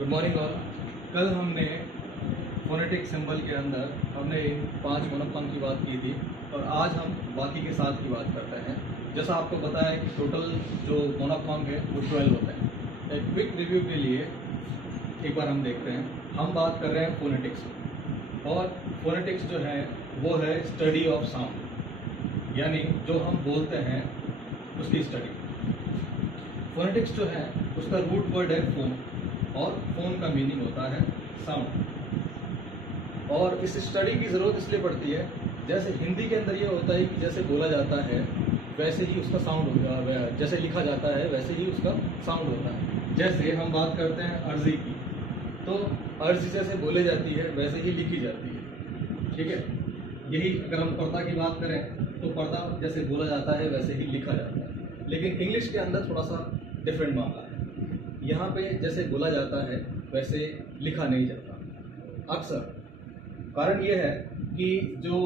Good morning all. कल हमने phonetic symbol के अंदर हमने इन 5 मोनोफोन की बात की थी और आज हम बाकी के 7 की बात करते हैं। जैसा आपको पता है कि टोटल जो मोनोफोन है वो 12 होते हैं। एक क्विक रिव्यू के लिए एक बार हम देखते हैं। हम बात कर रहे हैं फोनेटिक्स और फोनेटिक्स जो है वो है स्टडी ऑफ साउंड, यानी जो हम बोलते हैं उसकी स्टडी। फोनेटिक्स जो है उसका रूट वर्ड है फोन और फोन का मीनिंग होता है साउंड। और इस स्टडी की ज़रूरत इसलिए पड़ती है, जैसे हिंदी के अंदर ये होता है कि जैसे बोला जाता है वैसे ही उसका साउंड होगा, जैसे लिखा जाता है वैसे ही उसका साउंड होता है। जैसे हम बात करते हैं अर्जी की, तो अर्जी जैसे बोले जाती है वैसे ही लिखी जाती है, ठीक है। यही अगर हम पर्दा की बात करें तो पर्दा जैसे बोला जाता है वैसे ही लिखा जाता है। लेकिन इंग्लिश के अंदर थोड़ा सा डिफरेंट मामला है। यहाँ पे जैसे बोला जाता है वैसे लिखा नहीं जाता अक्सर। कारण ये है कि जो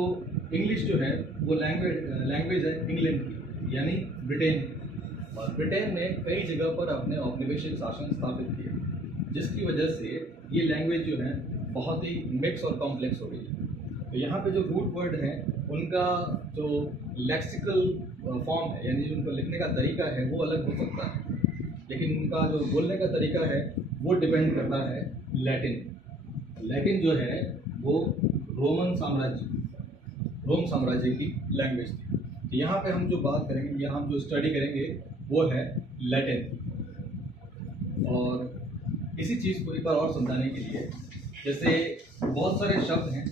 इंग्लिश जो है वो लैंग्वेज है इंग्लैंड की, यानी ब्रिटेन की। और ब्रिटेन ने कई जगह पर अपने औपनिवेशिक शासन स्थापित किए, जिसकी वजह से ये लैंग्वेज जो है बहुत ही मिक्स और कॉम्प्लेक्स हो गई। तो यहाँ पे जो रूट वर्ड है उनका जो लेक्सिकल फॉर्म है, यानी जो उनका लिखने का तरीका है वो अलग हो सकता है, लेकिन उनका जो बोलने का तरीका है वो डिपेंड करता है लैटिन। लैटिन जो है वो रोम साम्राज्य की लैंग्वेज थी। तो यहाँ पे हम जो बात करेंगे या हम जो स्टडी करेंगे वो है लैटिन। और इसी चीज़ को एक बार और समझाने के लिए, जैसे बहुत सारे शब्द हैं,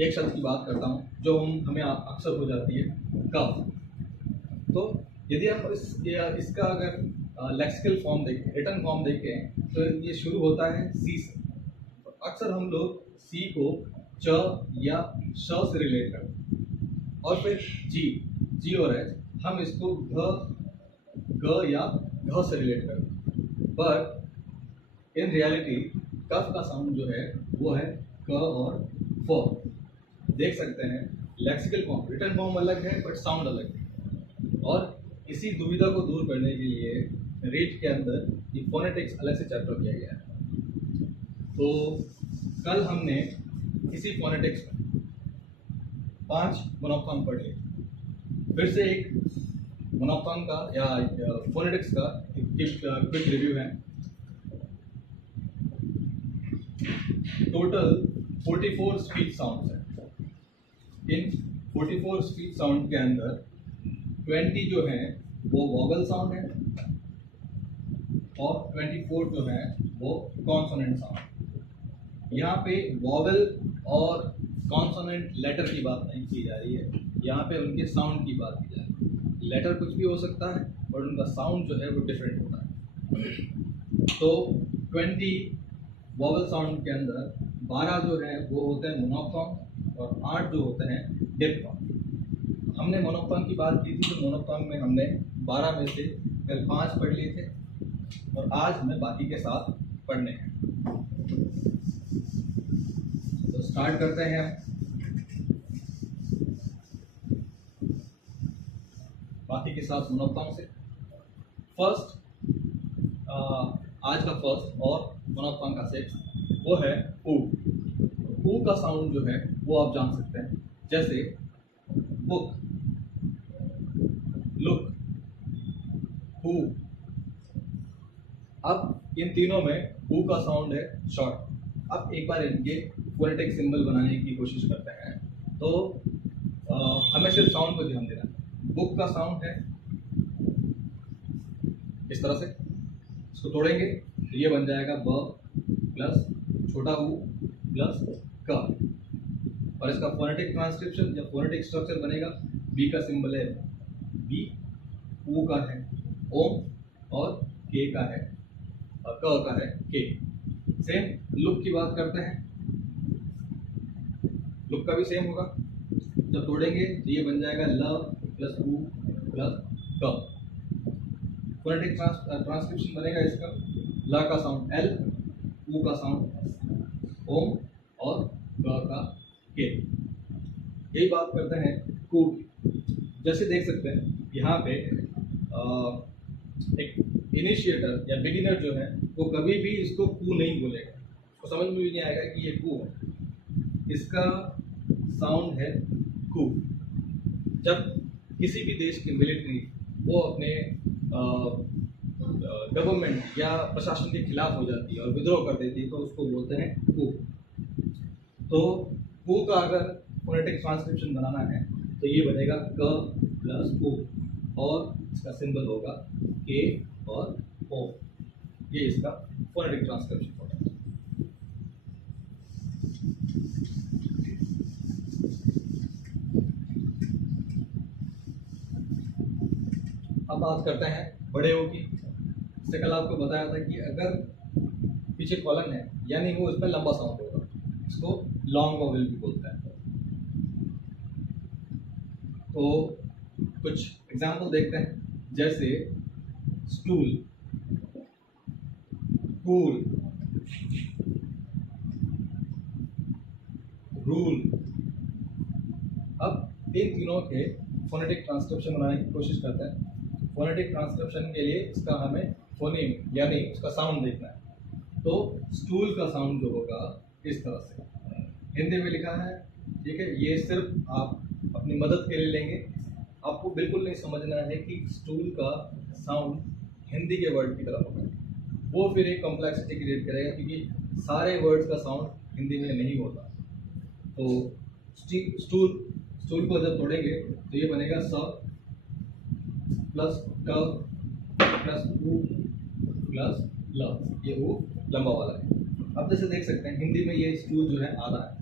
एक शब्द की बात करता हूँ जो हमें अक्सर हो जाती है, कफ। तो यदि आप इसका अगर लेक्सिकल फॉर्म देखें, रिटन फॉर्म देखें, तो ये शुरू होता है सी से। तो अक्सर हम लोग सी को च या श से रिलेट करते हैं, और फिर जी और एच हम इसको ग या घ से रिलेट करते हैं। पर इन रियलिटी कफ का साउंड जो है वो है क और फ। देख सकते हैं लेक्सिकल फॉर्म, रिटन फॉर्म अलग है बट साउंड अलग है। और इसी दुविधा को दूर करने के लिए रीट के अंदर ये फोनेटिक्स अलग से चैप्टर किया गया है। तो कल हमने इसी फोनेटिक्स में 5 मोनोफोन पढ़ लिए। फिर से एक मोनोफोन का या फोनेटिक्स का एक क्विक रिव्यू है। टोटल 44 स्पीच साउंड्स हैं। इन 44 स्पीच साउंड के अंदर 20 जो है वो वॉवल साउंड है और 24 जो है वो कॉन्सोनेंट साउंड। यहाँ पे वॉवल और कॉन्सोनेंट लेटर की बात नहीं की जा रही है, यहाँ पे उनके साउंड की बात की जा रही है। लेटर कुछ भी हो सकता है और उनका साउंड जो है वो डिफरेंट होता है। तो 20 वॉवल साउंड के अंदर 12 जो है वो होते हैं मोनोफोन और 8 जो होते हैं डिप्थोन। हमने मोनोफोन की बात की थी, तो मोनोफोन में हमने 12 में से कल 5 पढ़ लिए थे और आज हमें बाकी के 7 पढ़ने हैं। तो स्टार्ट करते हैं हम बाकी के 7 मोनोफोन से। फर्स्ट आज का फर्स्ट और मोनोफोन का 6 वो है ऊ का साउंड जो है वो आप जान सकते हैं, जैसे बुक, लुक, हु। अब इन तीनों में हु का साउंड है शॉर्ट। अब एक बार इनके फोनेटिक सिंबल बनाने की कोशिश करते हैं। तो हमें सिर्फ साउंड को ध्यान देना है। बुक का साउंड है इस तरह से, इसको तोड़ेंगे तो ये बन जाएगा ब प्लस छोटा हु प्लस क। और इसका फोनेटिक ट्रांसक्रिप्शन या फोनेटिक स्ट्रक्चर बनेगा, बी का सिंबल है बी, ऊ का है ओम और के का है क का है के। सेम लुक की बात करते हैं, लुक का भी सेम होगा। जब तोड़ेंगे तो ये बन जाएगा ल प्लस ऊ प्लस क। फोनेटिक ट्रांसक्रिप्शन बनेगा इसका, ल का साउंड एल, ऊ का साउंड ओम और क का के। यही बात करते हैं कू की। जैसे देख सकते हैं यहाँ पे एक इनिशिएटर या बिगिनर जो है वो कभी भी इसको कू नहीं बोलेगा, उसको समझ में भी नहीं आएगा कि ये कू है। इसका साउंड है कू। जब किसी भी देश की मिलिट्री वो अपने गवर्नमेंट या प्रशासन के खिलाफ हो जाती है और विद्रोह कर देती है तो उसको बोलते हैं कू। तो कू का अगर फोनेटिक ट्रांसक्रिप्शन बनाना है तो ये बनेगा क प्लस कू और इसका सिंबल होगा के और ओ। ये इसका फोनेटिक ट्रांसक्रिप्शन होगा। अब बात करते हैं बड़े ओ की। इससे कल आपको बताया था कि अगर पीछे कॉलन है यानी वो इसमें लंबा साउंड होगा, इसको लॉन्ग वोवेल भी बोलते हैं। तो कुछ एग्जाम्पल देखते हैं, जैसे स्टूल, कूल, रूल। अब इन तीनों के फोनेटिक ट्रांसक्रिप्शन बनाने की कोशिश करते हैं। फोनेटिक ट्रांसक्रिप्शन के लिए इसका हमें फोनेम यानी उसका साउंड देखना है। तो स्टूल का साउंड जो होगा इस तरह से हिंदी में लिखा है, ठीक है। ये सिर्फ आप अपनी मदद के लिए लेंगे, आपको बिल्कुल नहीं समझना है कि स्टूल का साउंड हिंदी के वर्ड की तरह होगा। वो फिर एक कॉम्प्लेक्सिटी क्रिएट करेगा क्योंकि सारे वर्ड्स का साउंड हिंदी में नहीं होता। तो स्टूल को जब तोड़ेंगे तो ये बनेगा स प्लस क प्लस ऊ प्लस ल। ये ऊ लंबा वाला है। अब जैसे देख सकते हैं हिंदी में ये स्टूल जो है आधा है,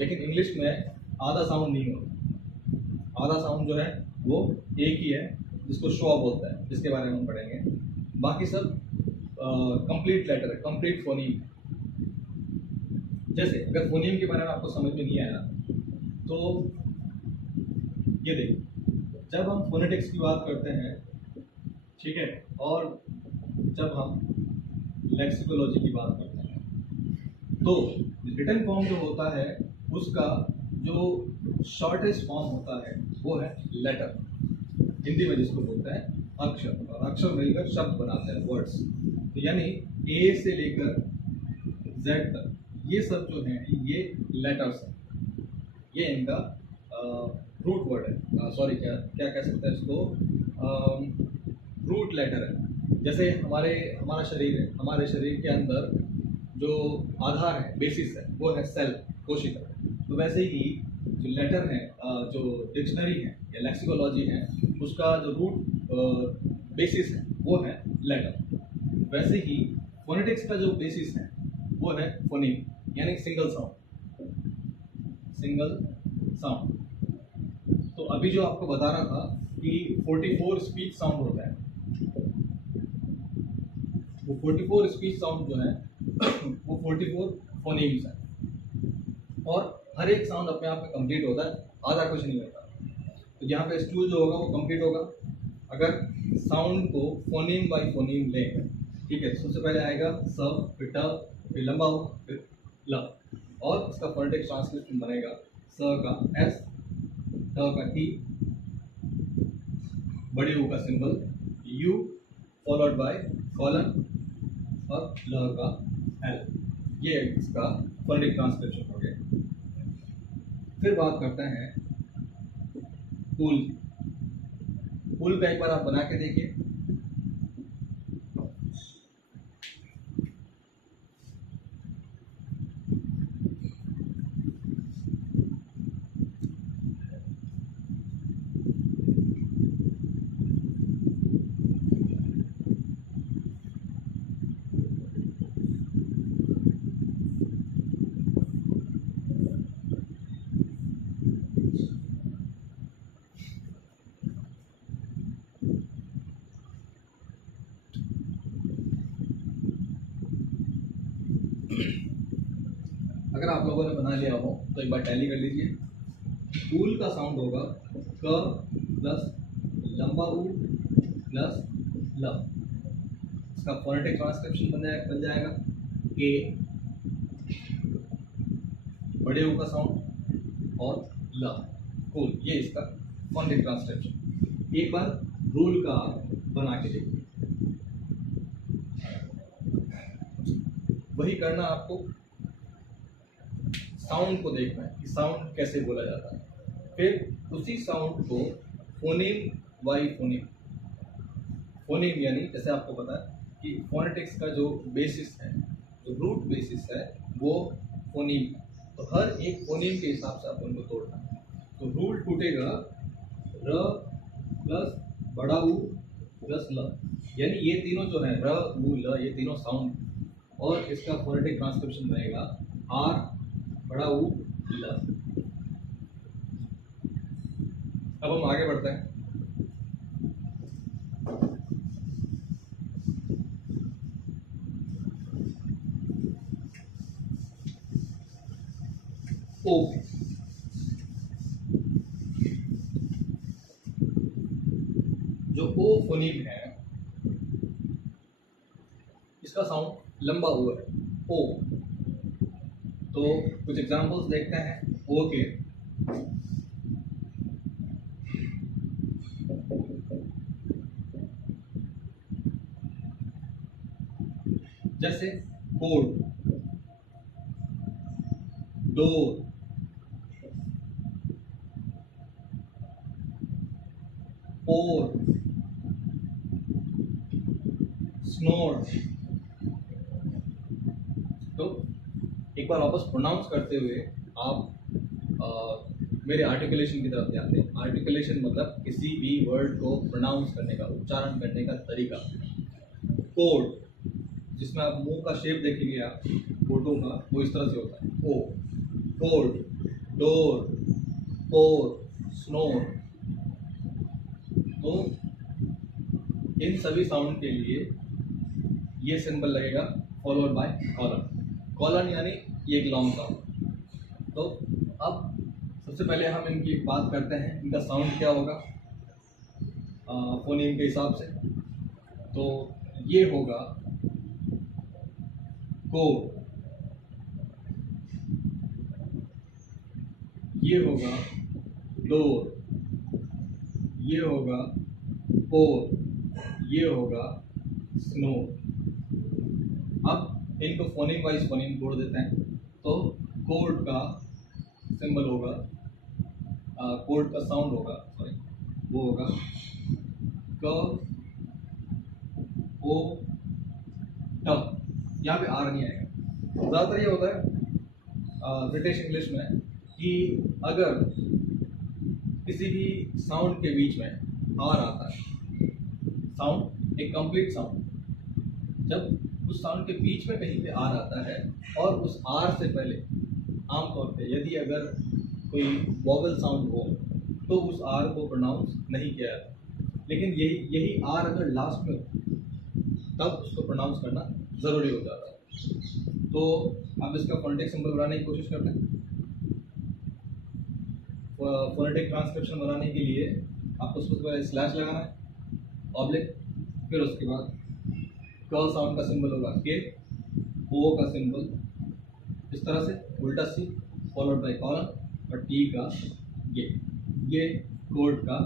लेकिन इंग्लिश में आधा साउंड नहीं होता। आधा साउंड जो है वो एक ही है जिसको शो बोलता है, जिसके बारे में हम पढ़ेंगे। बाकी सब कंप्लीट लेटर है, कंप्लीट फोनीम। जैसे अगर फोनीम के बारे में आपको समझ में नहीं आया तो ये देखिए, जब हम फोनेटिक्स की बात करते हैं, ठीक है, और जब हम लेक्सिकोलॉजी की बात करते हैं तो रिटन फॉर्म जो होता है उसका जो शॉर्टेस्ट फॉर्म होता है वो है लेटर, हिंदी में जिसको बोलते हैं अक्षर। और अक्षर मिलकर शब्द बनाते हैं, वर्ड्स। तो यानी ए से लेकर जेड तक ये सब जो हैं ये लेटर्स हैं। ये इनका रूट वर्ड है, सॉरी क्या कह सकते हैं इसको, रूट लेटर है। जैसे हमारा शरीर है, हमारे शरीर के अंदर जो आधार है, बेसिस है, वो है सेल, कोशिका। तो वैसे ही जो लेटर है, जो डिक्शनरी है या लेक्सिकोलॉजी है, उसका जो रूट बेसिस है वो है लेटर। वैसे ही फोनेटिक्स का जो बेसिस है वो है फोनीम यानी सिंगल साउंड, सिंगल साउंड। तो अभी जो आपको बता रहा था कि 44 स्पीच साउंड होता है, वो 44 स्पीच साउंड जो है वो 44 फोनीम्स है। और हर एक साउंड अपने आप में कंप्लीट होता है, आधा कुछ नहीं होता। तो यहाँ पे स्टूल जो होगा वो कंप्लीट होगा अगर साउंड को फोनीम बाय फोनीम लें, ठीक है। सबसे पहले आएगा स, फिर ट, फिर लंबा हो, फिर ल, और इसका फोनेटिक ट्रांसक्रिप्शन बनेगा स का एस, ट का टी, बड़े U का symbol U followed by colon और ल का एल। ये इसका फोनेटिक ट्रांसक्रिप्शन हो गया। फिर बात करते हैं कूल। कूल का एक बार आप बना के देखिए। अगर आप लोगों ने बना लिया हो तो एक बार टैली कर लीजिए। कूल का साउंड होगा क प्लस लंबा ऊ प्लस ल। इसका फोनेटिक ट्रांसक्रिप्शन बन जाएगा के, बड़े ऊ का साउंड और ल, कूल। ये इसका फोनेटिक ट्रांसक्रिप्शन। एक बार रूल का बना के देखिए। वही करना आपको, साउंड को देखना है कि साउंड कैसे बोला जाता है, फिर उसी साउंड को फोनेम बाई फोनेम, फोनेम यानी जैसे आपको पता है कि फोनेटिक्स का जो बेसिस है, जो रूट बेसिस है वो फोनीम है, तो हर एक फोनीम के हिसाब से आप उनको तोड़ना है। तो रूट टूटेगा र प्लस बड़ा ऊ प्लस ल, यानी ये तीनों जो है र ऊ ल, ये तीनों साउंड, और इसका फोनेटिक ट्रांसक्रिप्शन रहेगा आर बड़ा ऊ ल। अब हम आगे बढ़ते हैं। ओ, जो ओ फोनीम है इसका साउंड लंबा हुआ है ओ, तो कुछ एग्जांपल्स देखते हैं ओ के। जैसे कोड, डोर, पोर, स्नोर। तो एक बार वापस प्रोनाउंस करते हुए आप मेरे आर्टिकुलेशन की तरफ ध्यान दें। आर्टिकुलेशन मतलब किसी भी वर्ड को प्रोनाउंस करने का, उच्चारण करने का तरीका। कोड, जिसमें आप मुंह का शेप देखेंगे आप फोटो का, वो इस तरह से होता है ओ। कोड, डोर, पोर, स्नोर। तो इन सभी साउंड के लिए ये सिंबल लगेगा फॉलोड बाय कॉलन। कॉलन यानी ये एक लॉन्ग साउंड। तो अब सबसे पहले हम इनकी बात करते हैं, इनका साउंड क्या होगा फोनीम के हिसाब से। तो ये होगा को, ये होगा डोर, ये होगा पोर, ये होगा स्नो। अब इनको फोनेम वाइज फोनेम जोड़ देते हैं। तो कोड का सिंबल होगा, कोड का साउंड होगा, सॉरी, वो होगा क ओ ट। यहाँ पे आर नहीं आएगा। ज़्यादातर ये होता है ब्रिटिश इंग्लिश में कि अगर किसी भी साउंड के बीच में आर आता है, साउंड एक कंप्लीट साउंड, जब उस साउंड के बीच में कहीं पे आर आता है और उस आर से पहले आमतौर पे यदि अगर कोई वॉवल साउंड हो तो उस आर को प्रोनाउंस नहीं किया जाता, लेकिन यही आर अगर लास्ट में हो तब उसको प्रोनाउंस करना ज़रूरी हो जाता है। तो आप इसका फोनेटिक सिंबल बनाने की कोशिश करते हैं। फोनेटिक ट्रांसक्रिप्शन बनाने के लिए आपको सबसे पहले स्लैश लगाना है, ऑब्लिक, फिर उसके बाद क साउंड का सिंबल होगा के, ओ का सिंबल इस तरह से उल्टा सी, फॉलोड बाय कॉलन, और टी का ये कोड का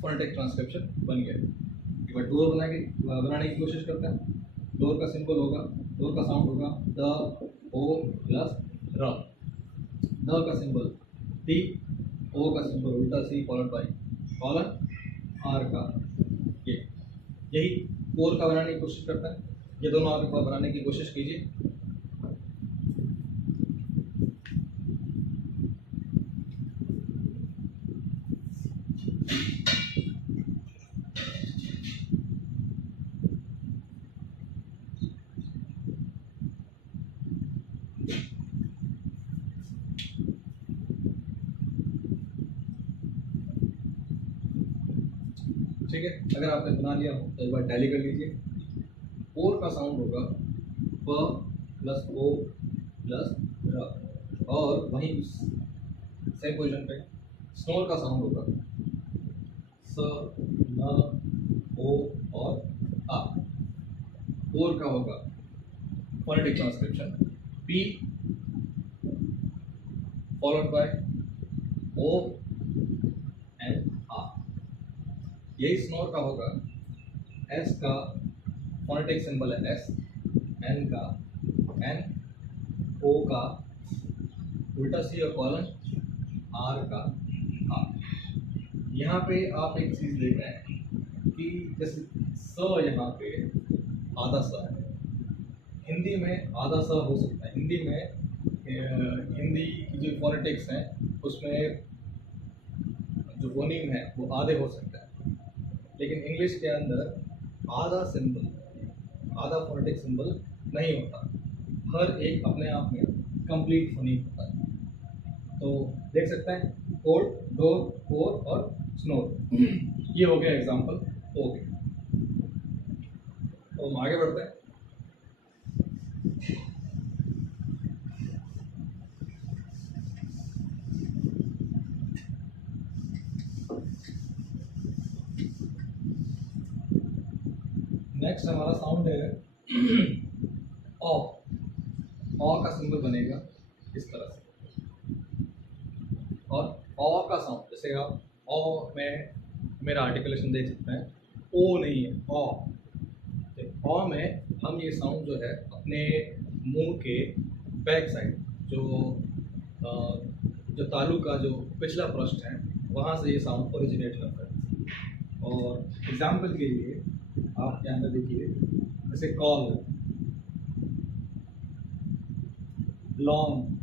फोनेटिक ट्रांसक्रिप्शन बन गया। एक बार डोर बनाने की कोशिश करते हैं। डोर का सिंबल होगा, डोर का साउंड होगा द ओ प्लस र, द का सिंबल टी, ओ का सिंबल उल्टा C, followed by colon, R का ये। यही पोर का बनाने की कोशिश करता है। ये दोनों आप एक बार बनाने की कोशिश कीजिए। ठीक है, अगर आपने बना लिया हो तो एक बार टैली कर लीजिए। पोर का साउंड होगा प प्लस ओ प्लस र, और वहीं सेम पोजिशन पे स्नोर का साउंड होगा स न ओ और आ। पोर का होगा phonetic transcription P followed by O and आ। यही स्नोर का होगा, एस का फोनेटिक सिंबल है एस, एन का एन, ओ का उल्टा सी और कॉलन, आर का आर। यहाँ पे आप एक चीज़ देख रहे हैं कि जैसे स यहाँ पे आधा स है, हिंदी में आधा स हो सकता है। हिंदी में हिंदी की जो फोनेटिक्स हैं उसमें जो फोनीम है वो आधे हो सकते हैं, लेकिन इंग्लिश के अंदर आधा सिंबल, आधा फोनेटिक सिंबल नहीं होता। हर एक अपने आप में कंप्लीट फोनीम होता है। तो देख सकते हैं कोड, डोर, कोर और स्नोर। ये हो गया एग्जांपल हो गया। तो हम आगे बढ़ते हैं। नेक्स्ट हमारा साउंड है ऑ। ऑ का सिंबल बनेगा इस तरह से, और ऑ का साउंड जैसे आप ऑ में मेरा आर्टिकुलेशन देख सकते हैं, ओ नहीं है ऑ। तो ऑ में हम ये साउंड जो है अपने मुंह के बैक साइड जो तालु का जो पिछला पृष्ठ है वहाँ से ये साउंड ओरिजिनेट करता है। और एग्जाम्पल के लिए आप यहाँ पे देखिए, जैसे कॉल, लॉन्ग,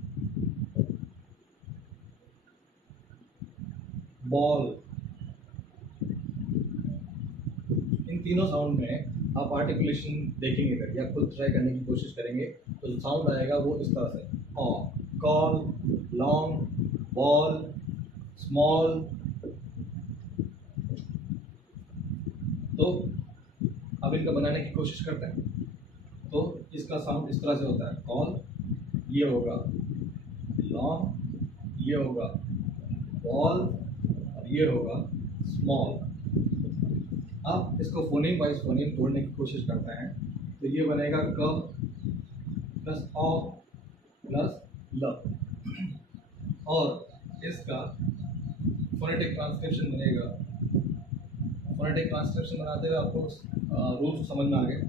बॉल, इन तीनों साउंड में आप आर्टिकुलेशन देखेंगे करके, आप खुद ट्राई करने की कोशिश करेंगे तो जो साउंड आएगा वो इस तरह से ऑ, कॉल, लॉन्ग, बॉल, स्मॉल। तो अब इनका बनाने की कोशिश करते हैं। तो इसका साउंड इस तरह से होता है, कॉल, ये होगा लॉन्ग, ये होगा बॉल और ये होगा स्मॉल। अब इसको फोनीम वाइज फोनीम तोड़ने की कोशिश करते हैं तो ये बनेगा क प्लस ऑ प्लस ल, और इसका फोनेटिक ट्रांसक्रिप्शन बनेगा। फोनेटिक ट्रांसक्रिप्शन बनाते हुए आपको रूल्स समझ में आ गए।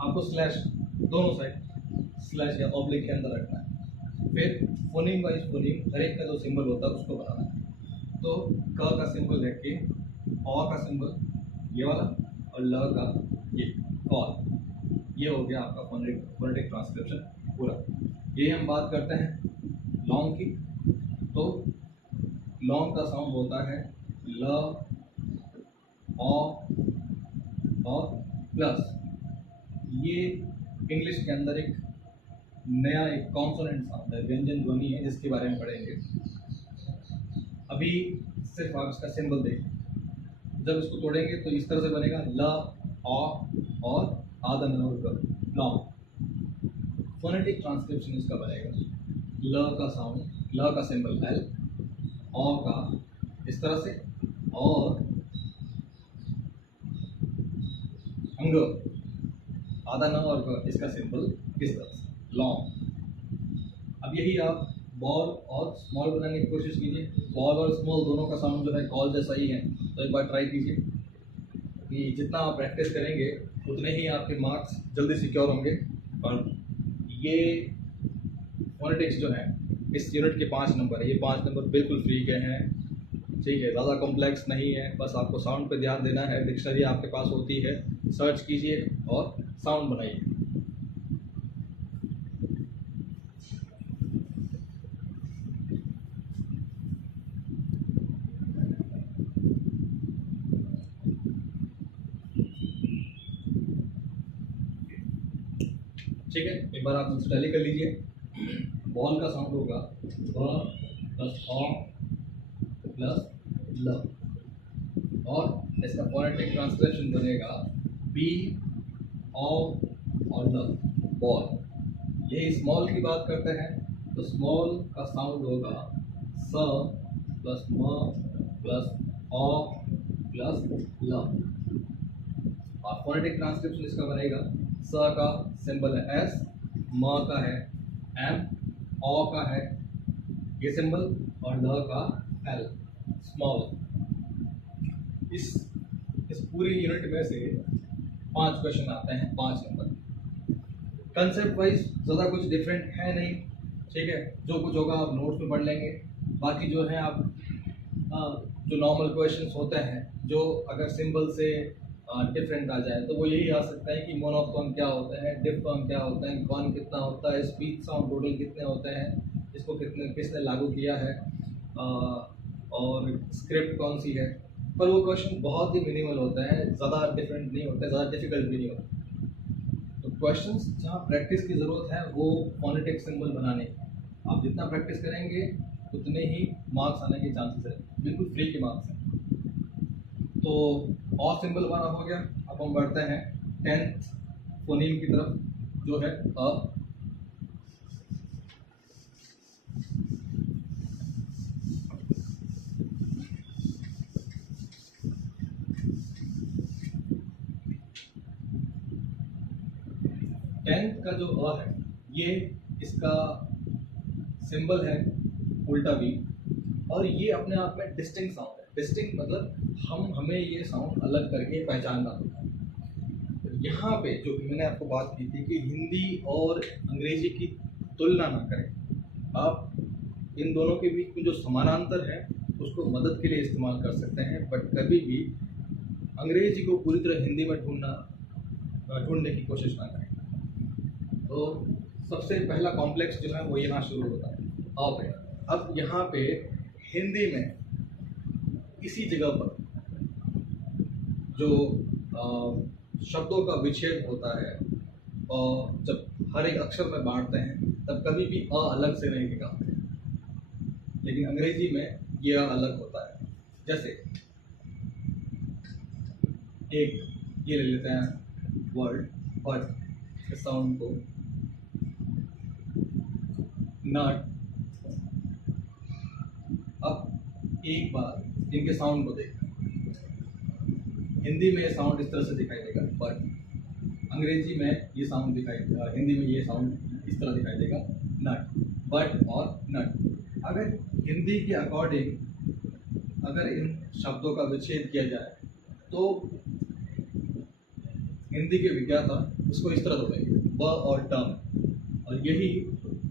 आपको स्लैश दोनों साइड स्लैश या ऑब्लिक के अंदर रखना है। फिर फोनीम वाइज फोनीम हर एक का जो सिंबल होता है उसको बनाना है। तो क का सिंबल है के, ऑ का सिंबल ये वाला और ल का ये कॉल। ये हो गया आपका फोनेटिक ट्रांसक्रिप्शन पूरा। यही हम बात करते हैं लॉन्ग की। तो लॉन्ग का साउंड होता है ल, ऑ और प्लस। ये इंग्लिश के अंदर एक नया एक कॉन्सोनेंट साउंड है, व्यंजन ध्वनि है, जिसके बारे में पढ़ेंगे। अभी सिर्फ आप इसका सिंबल देखें, जब इसको तोड़ेंगे तो इस तरह से बनेगा ल, ऑ और आधा नंबर लॉन्ग। फोनेटिक ट्रांसक्रिप्शन इसका बनेगा ल का साउंड, ल का सिंबल एल, ऑ का इस तरह से और अंग आधा न और इसका सिंबल इस तरह से लॉन्ग। अब यही आप बॉल और स्मॉल बनाने की कोशिश कीजिए। बॉल और स्मॉल दोनों का साउंड जो है कॉल जैसा ही है। तो एक बार ट्राई कीजिए कि जितना आप प्रैक्टिस करेंगे उतने ही आपके मार्क्स जल्दी सिक्योर होंगे। और ये फोनेटिक्स जो है इस यूनिट के 5 नंबर है, ये 5 नंबर बिल्कुल फ्री के हैं, ठीक है, ज़्यादा कॉम्प्लेक्स नहीं है। बस आपको साउंड पे ध्यान देना है। डिक्शनरी आपके पास होती है, सर्च कीजिए और साउंड बनाइए। ठीक है, एक बार आप मुझसे टैली कर लीजिए। बॉल का साउंड होगा ब प्लस ऑ प्लस ल, और इसका फोनेटिक ट्रांसलेशन बनेगा बी, ऑ और ल, बॉल। यही स्मॉल की बात करते हैं तो स्मॉल का साउंड होगा स प्लस म प्लस ऑ प्लस ल, और फोनेटिक ट्रांसक्रिप्शन इसका बनेगा स का सिंबल है एस, म का है एम, ऑ का है ये सिंबल और ल का एल, स्मॉल। इस पूरी यूनिट में से 5 क्वेश्चन आते हैं 5 नंबर। कंसेप्ट वाइज ज़्यादा कुछ डिफरेंट है नहीं, ठीक है। जो कुछ होगा आप नोट्स में पढ़ लेंगे। बाकी जो है आप जो नॉर्मल क्वेश्चंस होते हैं, जो अगर सिंबल से डिफरेंट आ जाए तो वो यही आ सकता है कि मोनोफोन क्या होता है, डिफटोन क्या होता है, कौन कितना होता है, स्पीच साउंड टोटल कितने होते हैं, इसको किसने लागू किया है, और स्क्रिप्ट कौन सी है। पर वो क्वेश्चन बहुत ही मिनिमल होता है, ज़्यादा डिफरेंट नहीं होता है, ज़्यादा डिफिकल्ट भी नहीं होता। तो क्वेश्चंस जहाँ प्रैक्टिस की ज़रूरत है वो फोनेटिक सिंबल बनाने की। आप जितना प्रैक्टिस करेंगे उतने ही मार्क्स आने के चांसेस है, बिल्कुल फ्री के मार्क्स हैं। तो और सिंबल हमारा हो गया। अब हम बढ़ते हैं 10th फोनीम की तरफ, जो है अ। टेंथ का जो अ है, ये इसका सिंबल है उल्टा वी, और ये अपने आप में डिस्टिंक्ट साउंड है। डिस्टिंक्ट मतलब हमें ये साउंड अलग करके पहचानना होता है। तो यहाँ पे जो मैंने आपको बात की थी कि हिंदी और अंग्रेजी की तुलना ना करें, आप इन दोनों के बीच में जो समानांतर है उसको मदद के लिए इस्तेमाल कर सकते हैं, बट कभी भी अंग्रेजी को पूरी तरह हिंदी में ढूंढने की कोशिश ना करें। तो सबसे पहला कॉम्प्लेक्स जो है वो यहाँ शुरू होता है अ पे। अब यहाँ पे हिंदी में इसी जगह पर जो शब्दों का विच्छेद होता है और जब हर एक अक्षर में बांटते हैं तब कभी भी अ अलग से नहीं निकालते, लेकिन अंग्रेजी में ये अ अलग होता है। जैसे एक ये ले लेते हैं वर्ड, बट इस साउंड को, नट। अब एक बार इनके साउंड को देखना, हिंदी में ये साउंड इस तरह से दिखाई देगा बट, अंग्रेजी में ये साउंड हिंदी में ये साउंड इस तरह दिखाई देगा नट, बट और नट। अगर हिंदी के अकॉर्डिंग अगर इन शब्दों का विच्छेद किया जाए तो हिंदी के विज्ञाता इसको इस तरह तोड़ेंगे ब और ट में, और यही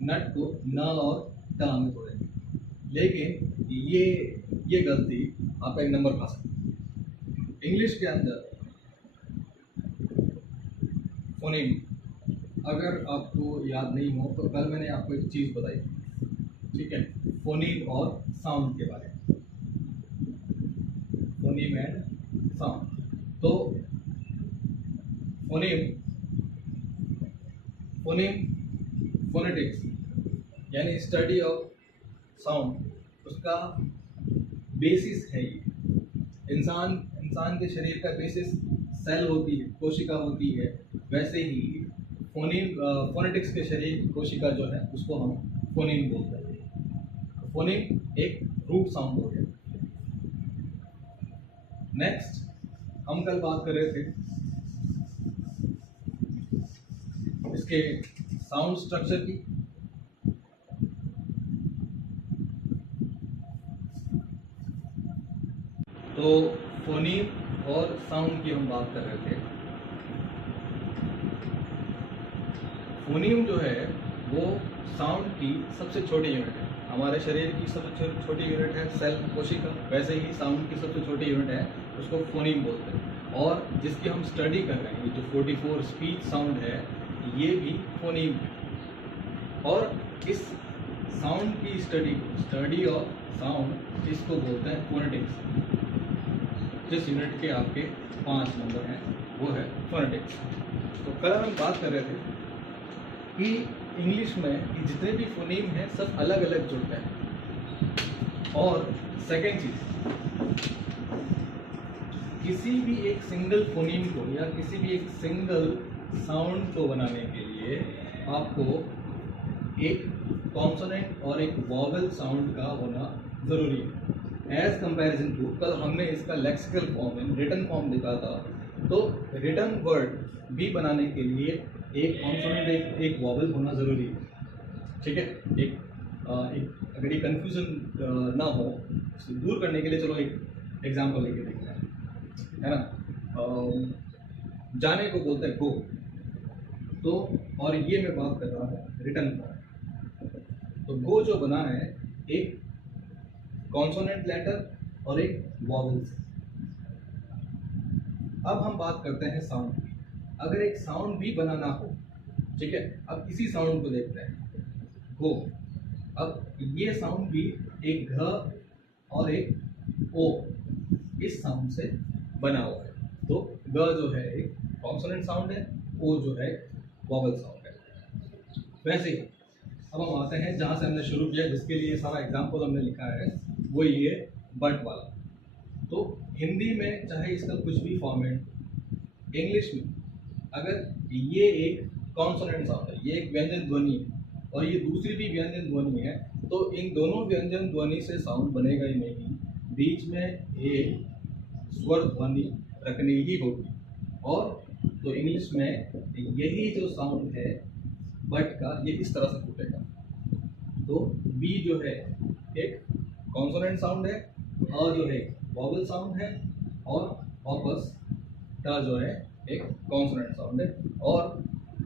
नट को न और ट में तोड़ेंगे। लेकिन ये गलती आप एक नंबर खा सकते हैं। इंग्लिश के अंदर फोनीम, अगर आपको याद नहीं हो तो कल मैंने आपको एक चीज़ बताई, ठीक है, फोनीम और साउंड के बारे में, फोनीम एंड साउंड। तो फोनेटिक्स यानी स्टडी ऑफ साउंड, उसका बेसिस है ये। इंसान के शरीर का बेसिस सेल होती है, कोशिका होती है, वैसे ही फोनेटिक्स के शरीर की कोशिका जो है उसको हम फोनीम बोलते हैं। फोनीम एक रूट साउंड हो गया। नेक्स्ट हम कल बात कर रहे थे इसके साउंड स्ट्रक्चर की। तो फोनीम और साउंड की हम बात कर रहे थे। फोनीम जो है वो साउंड की सबसे छोटी यूनिट है। हमारे शरीर की सबसे छोटी यूनिट है सेल, कोशिका, वैसे ही साउंड की सबसे छोटी यूनिट है, उसको फोनीम बोलते हैं। और जिसकी हम स्टडी कर रहे हैं, जो 44 स्पीच साउंड है, ये भी फोनीम है। और इस साउंड की स्टडी ऑफ साउंड, इसको बोलते हैं फोनेटिक्स। जिस यूनिट के आपके 5 नंबर हैं वो है फोनेटिक्स। तो कल हम बात कर रहे थे कि इंग्लिश में जितने भी फोनीम हैं सब अलग अलग जुड़ते हैं। और सेकेंड चीज, किसी भी एक सिंगल फोनीम को या किसी भी एक सिंगल साउंड को बनाने के लिए आपको एक कॉन्सोनेंट और एक वॉवेल साउंड का होना ज़रूरी है। एज कंपैरिजन टू, कल हमने इसका लेक्सिकल फॉर्म में रिटन फॉर्म देखा था, तो रिटन वर्ड भी बनाने के लिए एक कॉन्सोनेंट एक वॉवेल होना ज़रूरी है, ठीक है। एक अगर ये कन्फ्यूज़न ना हो, इसको दूर करने के लिए चलो एक एग्जांपल लेके देखते हैं, है ना। जाने को बोलते हैं गो, तो और ये मैं बात कर रहा हूँ रिटर्न फॉर्म। तो गो जो बना है एक कॉन्सोनेंट लेटर और एक वॉवल से। अब हम बात करते हैं साउंड की। अगर एक साउंड भी बनाना हो, ठीक है, अब इसी साउंड को देखते हैं, गो। अब ये साउंड भी एक घ और एक ओ इस साउंड से बना हुआ है। तो ग जो है एक कॉन्सोनेंट साउंड है, ओ जो है वॉवल साउंड है। वैसे ही अब हम आते हैं जहाँ से हमने शुरू किया, जिसके लिए सारा एग्जाम्पल हमने लिखा है, वो ये बट वाला। तो हिंदी में चाहे इसका कुछ भी फॉर्मेट, इंग्लिश में अगर ये एक कॉन्सोनेंट साउंड है, ये एक व्यंजन ध्वनि है और ये दूसरी भी व्यंजन ध्वनि है, तो इन दोनों व्यंजन ध्वनि से साउंड बनेगा ही नहीं, बीच में एक स्वर ध्वनि रखनी ही होगी। और तो इंग्लिश में यही जो साउंड है बट का, ये इस तरह से फूटेगा। तो बी जो है एक कॉन्सोनेंट साउंड है, अ जो है वॉवल साउंड है, और वापस ट जो है एक कॉन्सोनेंट साउंड है। और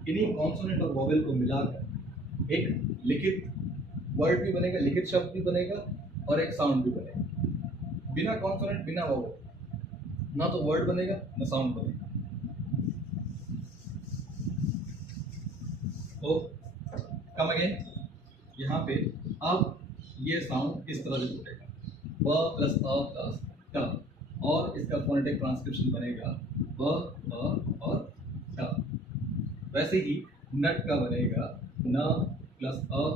इन्हीं कॉन्सोनेंट और वॉवल को मिलाकर एक लिखित वर्ड भी बनेगा, लिखित शब्द भी बनेगा और एक साउंड भी बनेगा। बिना कॉन्सोनेंट बिना वॉवल ना तो वर्ड बनेगा ना साउंड बनेगा। तो कम अगेन, यहाँ पे अब ये साउंड इस तरह से फूटेगा, ब प्लस अ प्लस ट, और इसका फोनेटिक ट्रांसक्रिप्शन बनेगा ब अ और ट। वैसे ही नट का बनेगा न प्लस अ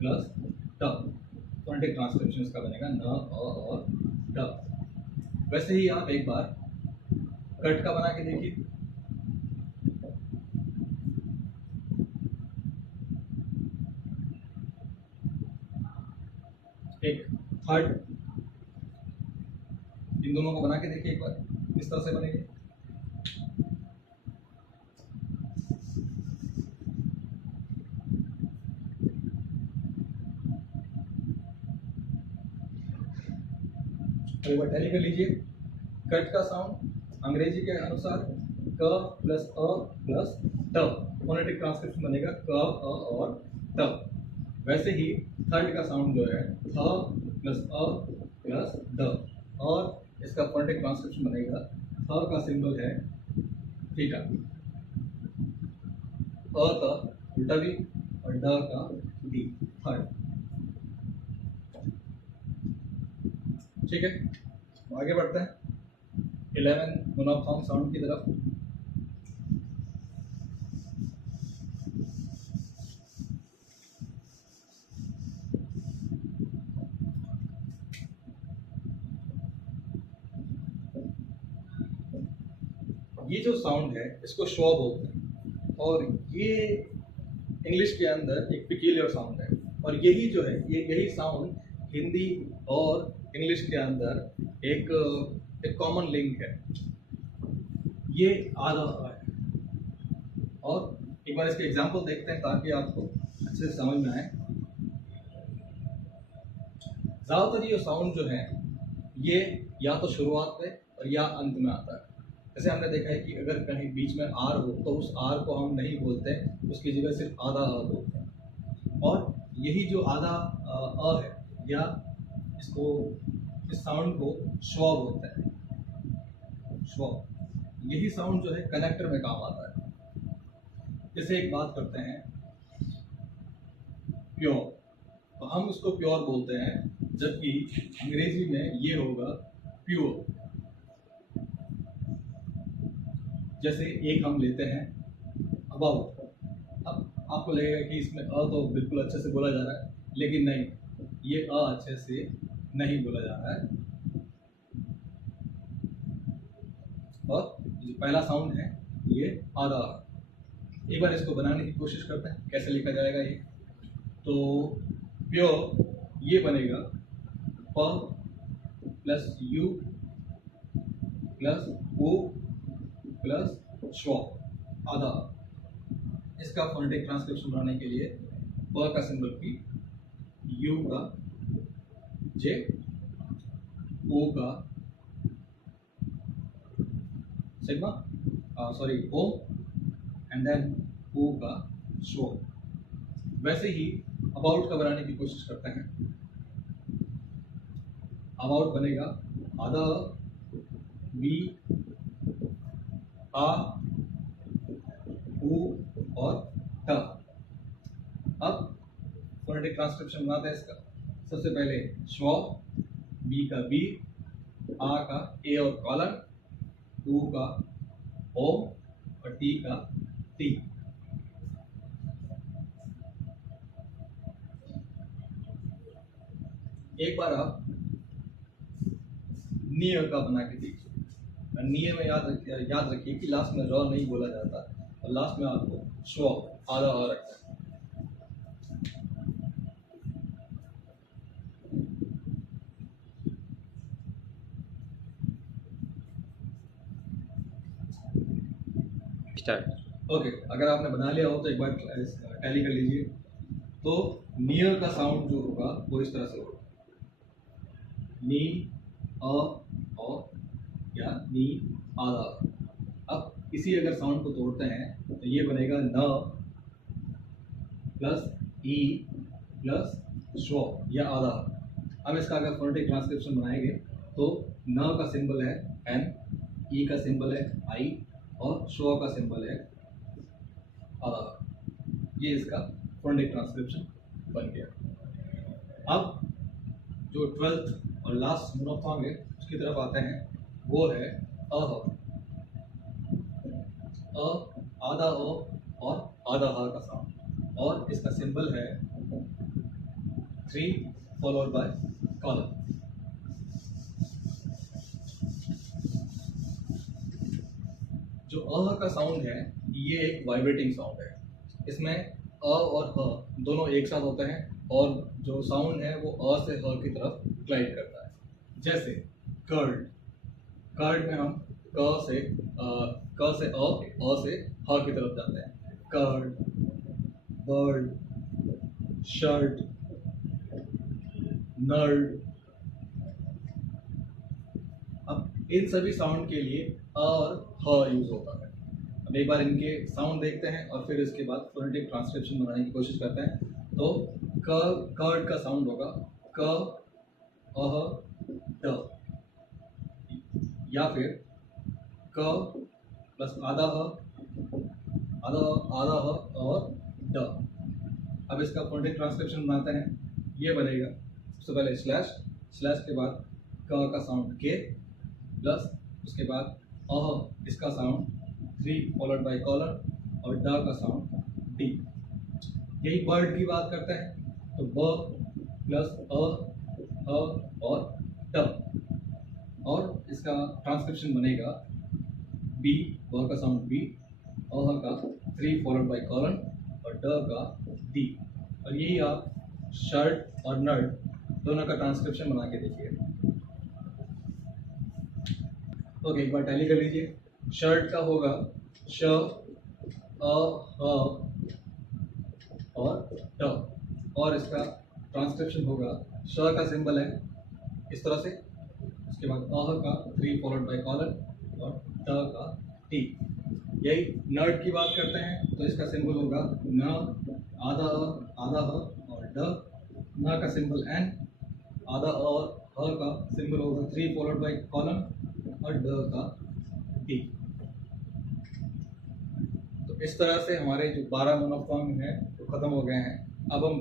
प्लस ट, फोनेटिक ट्रांसक्रिप्शन इसका बनेगा न अ और ट। वैसे ही आप एक बार कट का बना के देखिए। एक थर्ड, इन दोनों को बना के देखिए एक बार, इस तरह से बनेंगे। एक बार टैली कर लीजिए। कट का साउंड अंग्रेजी के अनुसार क प्लस अ प्लस ट, फोनेटिक ट्रांसक्रिप्शन बनेगा क अ और ट। वैसे ही थर्ड का साउंड जो है थ प्लस अ प्लस द, और इसका फोनेटिक ट्रांसक्रिप्शन बनेगा, थ का सिंबल है थीटा, अ का उल्टा भी और ड का डी, थर्ड। ठीक है, आगे बढ़ते हैं 11 मोनोफॉर्म साउंड की तरफ। ये जो साउंड है इसको श्व बोलते हैं, और ये इंग्लिश के अंदर एक पिक्यूलियर साउंड है। और यही जो है यही साउंड हिंदी और इंग्लिश के अंदर एक कॉमन लिंक है। ये आधा है। और एक बार इसके एग्जांपल देखते हैं ताकि आपको अच्छे से समझ में आए। ज़्यादातर ये साउंड जो है ये या तो शुरुआत में और या अंत में आता है। जैसे हमने देखा है कि अगर कहीं बीच में आर हो तो उस आर को हम नहीं बोलते, उसकी जगह सिर्फ आधा अ बोलते हैं। और यही जो आधा अ है, या इसको इस साउंड को श्व बोलते हैं, श्व। यही साउंड जो है कनेक्टर में काम आता है। जैसे एक बात करते हैं प्योर, तो हम उसको प्योर बोलते हैं, जबकि अंग्रेजी में ये होगा प्योर। जैसे एक हम लेते हैं अबाउट, अब आपको लगेगा कि इसमें अ तो बिल्कुल अच्छे से बोला जा रहा है, लेकिन नहीं, ये अ अच्छे से नहीं बोला जा रहा है। और जो पहला साउंड है ये आधा। एक बार इसको बनाने की कोशिश करते हैं कैसे लिखा जाएगा ये। तो प्योर ये बनेगा प प्लस यू प्लस ओ प्लस श्व, आधा। इसका फोनेटिक ट्रांसक्रिप्शन बनाने के लिए प का सिंबल पी, यू का जे, ओ का सिग्मा, सॉरी ओ, एंड देन ऊ का शो। वैसे ही अबाउट का बनाने की कोशिश करते हैं। अबाउट बनेगा आधा बी आ ऊ और ट। अब फोनेटिक ट्रांसक्रिप्शन बनाते हैं इसका। सबसे पहले श्व, बी का बी, आ का ए और कॉलन, ऊ का ओ और टी का टी। एक बार आप निय का बना के देखिए। निय में याद रखिए कि लास्ट में र नहीं बोला जाता और लास्ट में आपको श्व आधा आ रखता है। ओके, अगर आपने बना लिया हो तो एक बार टैली कर लीजिए। तो नियर का साउंड जो होगा वो इस तरह से होगा, नी अ या नी आधा। अब इसी अगर साउंड को तोड़ते हैं तो ये बनेगा न प्लस ई प्लस श्व या आधा। अब इसका अगर फोनेटिक ट्रांसक्रिप्शन बनाएंगे तो न का सिंबल है एन, ई का सिंबल है आई और श्व का सिंबल है आधा। ये इसका फोनेटिक ट्रांसक्रिप्शन बन गया। अब जो 12th और लास्ट मोनोफॉर्म है उसकी तरफ आते हैं। वो है अह। आधा अ और आधा ह का साउंड और इसका सिंबल है 3 फॉलोड बाय कॉलन। जो अह का साउंड है ये एक वाइब्रेटिंग साउंड है। इसमें अ और ह दोनों एक साथ होते हैं और जो साउंड है वो अ से ह की तरफ ग्लाइड करता है। जैसे कर्ड, कर्ड में हम क से अ से ह की तरफ जाते हैं। Curd, bird, shirt, nerd. अब इन सभी साउंड के लिए अ और ह यूज होता है। अब एक बार इनके साउंड देखते हैं और फिर इसके बाद फोनेटिक ट्रांसक्रिप्शन बनाने की कोशिश करते हैं। तो कर्ड का साउंड होगा क अह ड, या फिर क प्लस आधा ह और ड। अब इसका फोनेटिक ट्रांसक्रिप्शन बनाते हैं। ये बनेगा सबसे पहले स्लैश, स्लैश के बाद क का साउंड के प्लस उसके बाद अह इसका साउंड 3 फॉलोड बाय कॉलन और ड का साउंड डी। यही बर्ड की बात करते हैं तो ब प्लस अ और ट और इसका ट्रांसक्रिप्शन बनेगा बी, ब का साउंड बी, अह का 3 फॉलोड बाय कॉलन और ड का डी। और यही आप शर्ट और नर्ड दोनों का ट्रांसक्रिप्शन बना के देखिए। ओके, एक बार टैली कर लीजिए। शर्ट का होगा श अ और ट और इसका ट्रांसक्रिप्शन होगा श का सिंबल है इस तरह से, उसके बाद अह का 3 फॉलोड बाय कॉलन और ट का टी। यही नर्ड की बात करते हैं तो इसका सिंबल होगा न आधा ह और ड, न का सिंबल एन, आधा और ह का सिंबल होगा 3 फॉलोड बाय कॉलन और ड का टी। तो इस तरह से हमारे जो 12 मोनोफॉर्म हैं वो खत्म हो गए हैं। अब हम